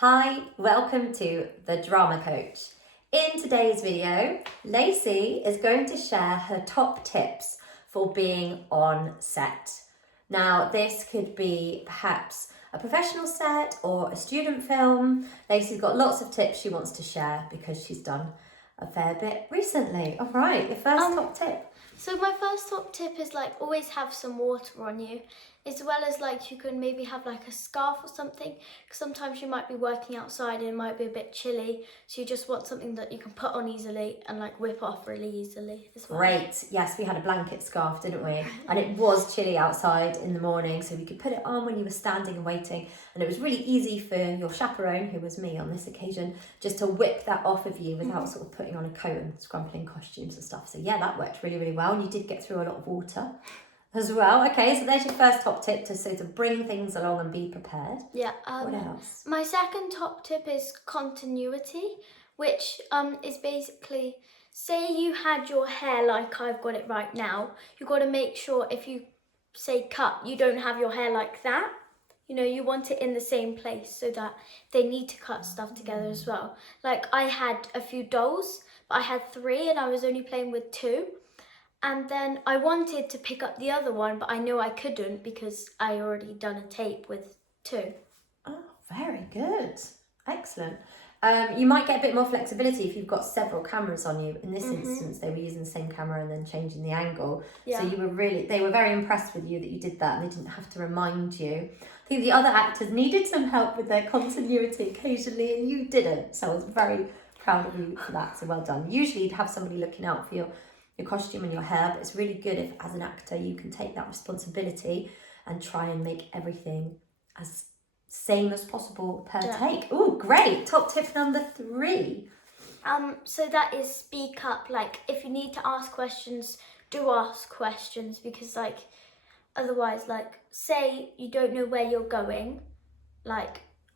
Hi, welcome to The Drama Coach. In today's video, Lacey is going to share her top tips for being on set. Now, this could be perhaps a professional set or a student film. Lacey's got lots of tips she wants to share because she's done a fair bit recently. All right, your first top tip. So my first top tip is always have some water on you, as well as you can maybe have a scarf or something, because sometimes you might be working outside and it might be a bit chilly, so you just want something that you can put on easily and whip off really easily as well. Great. Yes, we had a blanket scarf, didn't we? And it was chilly outside in the morning, so we could put it on when you were standing and waiting, and it was really easy for your chaperone, who was me on this occasion, just to whip that off of you without sort of putting on a coat and scrumpling costumes and stuff. So yeah, that worked really, really well, and you did get through a lot of water as well. Okay, so there's your first top tip to bring things along and be prepared. Yeah. What else? My second top tip is continuity, which is basically, say you had your hair like I've got it right now, you've got to make sure if you say cut, you don't have your hair like that. You know, you want it in the same place so that they need to cut stuff together as well. I had a few dolls, but I had 3 and I was only playing with 2. And then I wanted to pick up the other one, but I knew I couldn't because I already done a tape with 2. Oh, very good. Excellent. You might get a bit more flexibility if you've got several cameras on you. In this instance, they were using the same camera and then changing the angle. Yeah. So they were very impressed with you that you did that and they didn't have to remind you. I think the other actors needed some help with their continuity occasionally and you didn't. So I was very proud of you for that. So well done. Usually you'd have somebody looking out for your costume and your hair, but it's really good if as an actor you can take that responsibility and try and make everything as same as possible per take. Oh, great. Top tip number 3. So that is speak up. If you need to ask questions, do ask questions, because otherwise, say you don't know where you're going,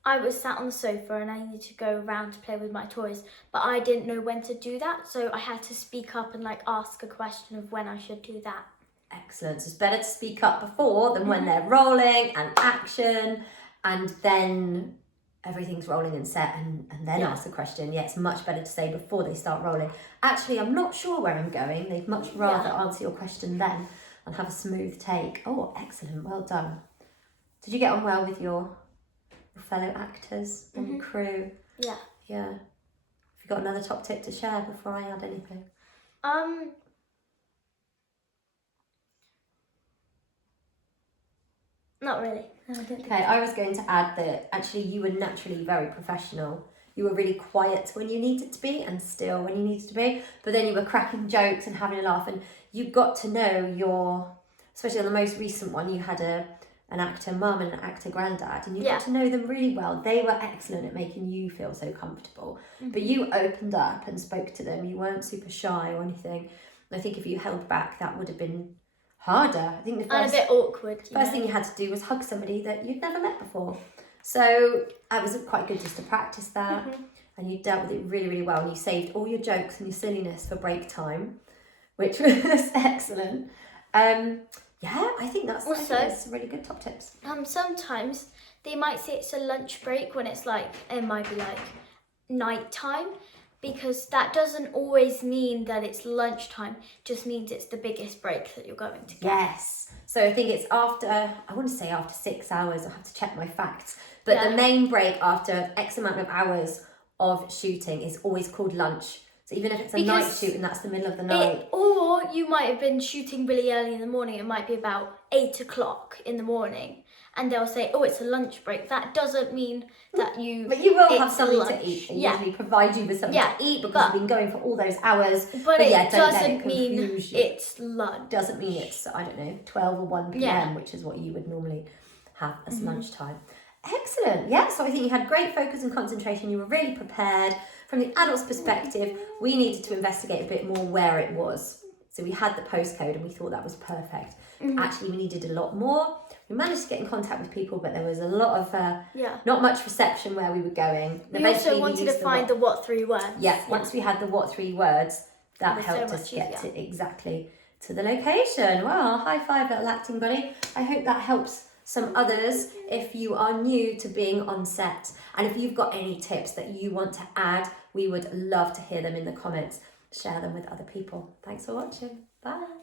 I was sat on the sofa and I needed to go around to play with my toys, but I didn't know when to do that, so I had to speak up and ask a question of when I should do that. Excellent. So it's better to speak up before than when they're rolling and action and then everything's rolling and set and then ask a question. Yeah, it's much better to say before they start rolling, actually, I'm not sure where I'm going. They'd much rather answer your question then and have a smooth take. Oh, excellent. Well done. Did you get on well with your fellow actors and crew? Yeah. Yeah. Have you got another top tip to share before I add anything? Not really. Okay, I was going to add that actually you were naturally very professional. You were really quiet when you needed to be and still when you needed to be, but then you were cracking jokes and having a laugh, and you got to know especially on the most recent one, you had an actor mum and an actor granddad, and you got to know them really well. They were excellent at making you feel so comfortable, but you opened up and spoke to them. You weren't super shy or anything. And I think if you held back, that would have been harder. I think the first, and a bit awkward. First thing you had to do was hug somebody that you'd never met before. So it was quite good just to practice that, and you dealt with it really, really well, and you saved all your jokes and your silliness for break time, which was excellent. Yeah, I think that's really good top tips. Sometimes they might say it's a lunch break when it might be night time, because that doesn't always mean that it's lunchtime, just means it's the biggest break that you're going to get. Yes. So I think it's after 6 hours, I'll have to check my facts, but the main break after X amount of hours of shooting is always called lunch. So even if it's a night shoot and that's the middle of the night. Or you might have been shooting really early in the morning, it might be about 8 o'clock in the morning, and they'll say, oh, it's a lunch break. That doesn't mean that you... But you will have something to eat. They usually provide you with something to eat because you've been going for all those hours. But it doesn't mean it's lunch. Doesn't mean it's, 12 or 1 p.m, which is what you would normally have as lunchtime. Excellent. Yeah, so I think you had great focus and concentration. You were really prepared. From the adult's perspective, we needed to investigate a bit more where it was. So we had the postcode and we thought that was perfect. Actually, we needed a lot more. We managed to get in contact with people, but there was a lot of not much reception where we were going. We also wanted to find the what 3 words. Yeah, once we had the what 3 words, that helped us get to the location. Wow, high five, little acting buddy. I hope that helps some others if you are new to being on set. And if you've got any tips that you want to add, we would love to hear them in the comments. Share them with other people. Thanks for watching. Bye.